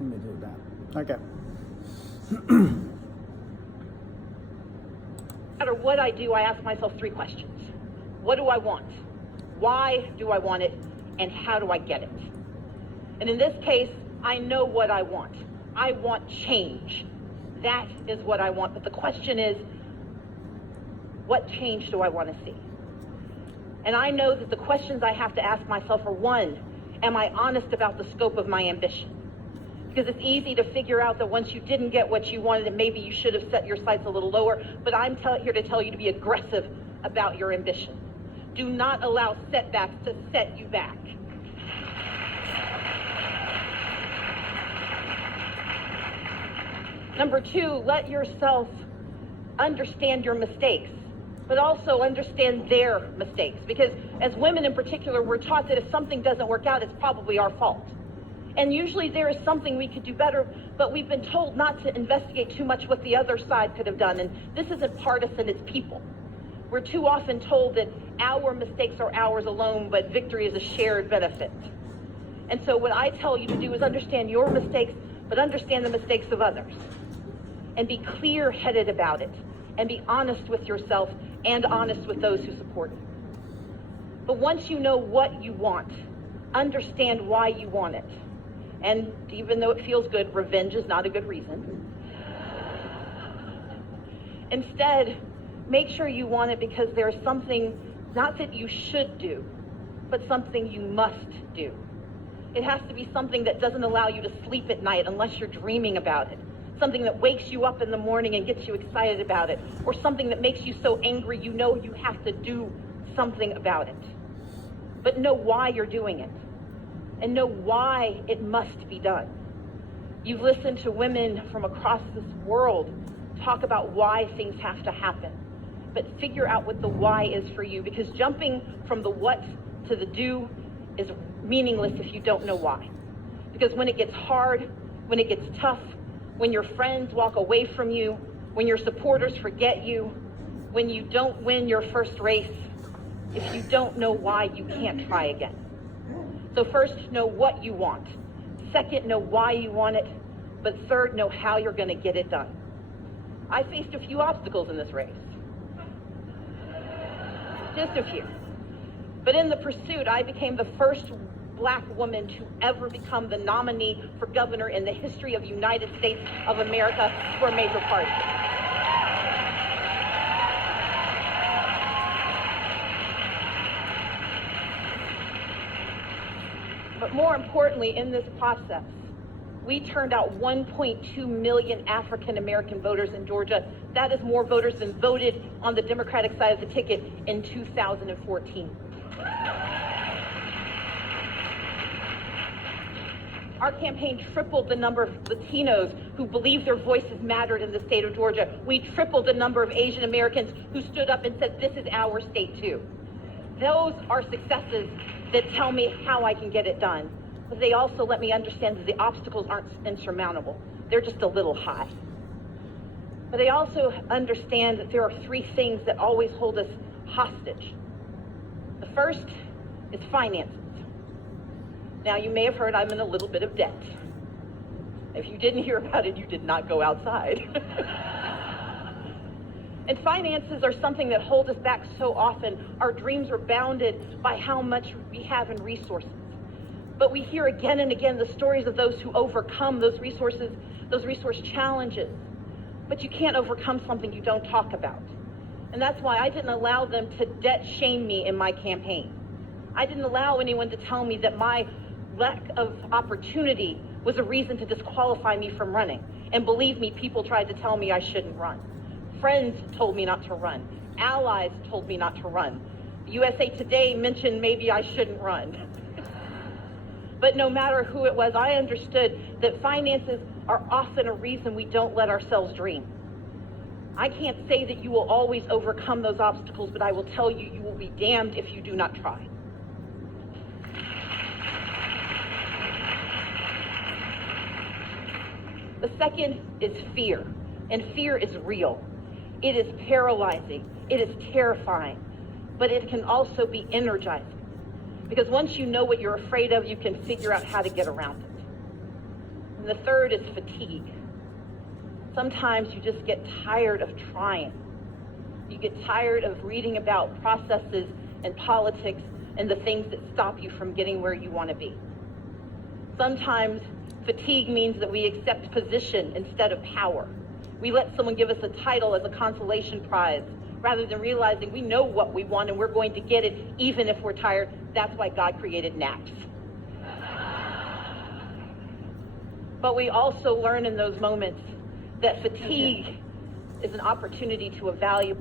Let me do that. Okay. No matter what I do, I ask myself 3 questions. What do I want? Why do I want it? And how do I get it? And in this case, I know what I want. I want change. That is what I want. But the question is, what change do I want to see? And I know that the questions I have to ask myself are, 1, am I honest about the scope of my ambition? Because it's easy to figure out that once you didn't get what you wanted, that maybe you should have set your sights a little lower. But I'm here to tell you to be aggressive about your ambition. Do not allow setbacks to set you back. Number 2, let yourself understand your mistakes, but also understand their mistakes. Because as women in particular, we're taught that if something doesn't work out, it's probably our fault. And usually there is something we could do better, but we've been told not to investigate too much what the other side could have done. And this isn't partisan, it's people. We're too often told that our mistakes are ours alone, but victory is a shared benefit. And so what I tell you to do is understand your mistakes, but understand the mistakes of others. And be clear-headed about it. And be honest with yourself and honest with those who support you. But once you know what you want, understand why you want it. And even though it feels good, revenge is not a good reason. Instead, make sure you want it because there's something, not that you should do, but something you must do. It has to be something that doesn't allow you to sleep at night unless you're dreaming about it. Something that wakes you up in the morning and gets you excited about it. Or something that makes you so angry you know you have to do something about it. But know why you're doing it. And know why it must be done. You've listened to women from across this world talk about why things have to happen. But figure out what the why is for you, because jumping from the what to the do is meaningless if you don't know why. Because when it gets hard, when it gets tough, when your friends walk away from you, when your supporters forget you, when you don't win your first race, if you don't know why, you can't try again. So first, know what you want. Second, know why you want it. But third, know how you're going to get it done. I faced a few obstacles in this race. Just a few. But in the pursuit, I became the first Black woman to ever become the nominee for governor in the history of the United States of America for a major party. But more importantly, in this process, we turned out 1.2 million African American voters in Georgia. That is more voters than voted on the Democratic side of the ticket in 2014. Our campaign tripled the number of Latinos who believe their voices mattered in the state of Georgia. We tripled the number of Asian Americans who stood up and said, this is our state too. Those are successes that tell me how I can get it done. But they also let me understand that the obstacles aren't insurmountable. They're just a little high. But I also understand that there are 3 things that always hold us hostage. The first is finances. Now, you may have heard I'm in a little bit of debt. If you didn't hear about it, you did not go outside. And finances are something that hold us back so often. Our dreams are bounded by how much we have in resources. But we hear again and again the stories of those who overcome those resource challenges. But you can't overcome something you don't talk about. And that's why I didn't allow them to debt shame me in my campaign. I didn't allow anyone to tell me that my lack of opportunity was a reason to disqualify me from running. And believe me, people tried to tell me I shouldn't run. Friends told me not to run. Allies told me not to run. USA Today mentioned maybe I shouldn't run. But no matter who it was, I understood that finances are often a reason we don't let ourselves dream. I can't say that you will always overcome those obstacles, but I will tell you, you will be damned if you do not try. The second is fear, and fear is real. It is paralyzing, it is terrifying, but it can also be energizing. Because once you know what you're afraid of, you can figure out how to get around it. And And the third is fatigue. Sometimes you just get tired of trying. You get tired of reading about processes and politics and the things that stop you from getting where you want to be. Sometimes fatigue means that we accept position instead of power. We let someone give us a title as a consolation prize rather than realizing we know what we want and we're going to get it even if we're tired. That's why God created naps. But we also learn in those moments that fatigue is an opportunity to evaluate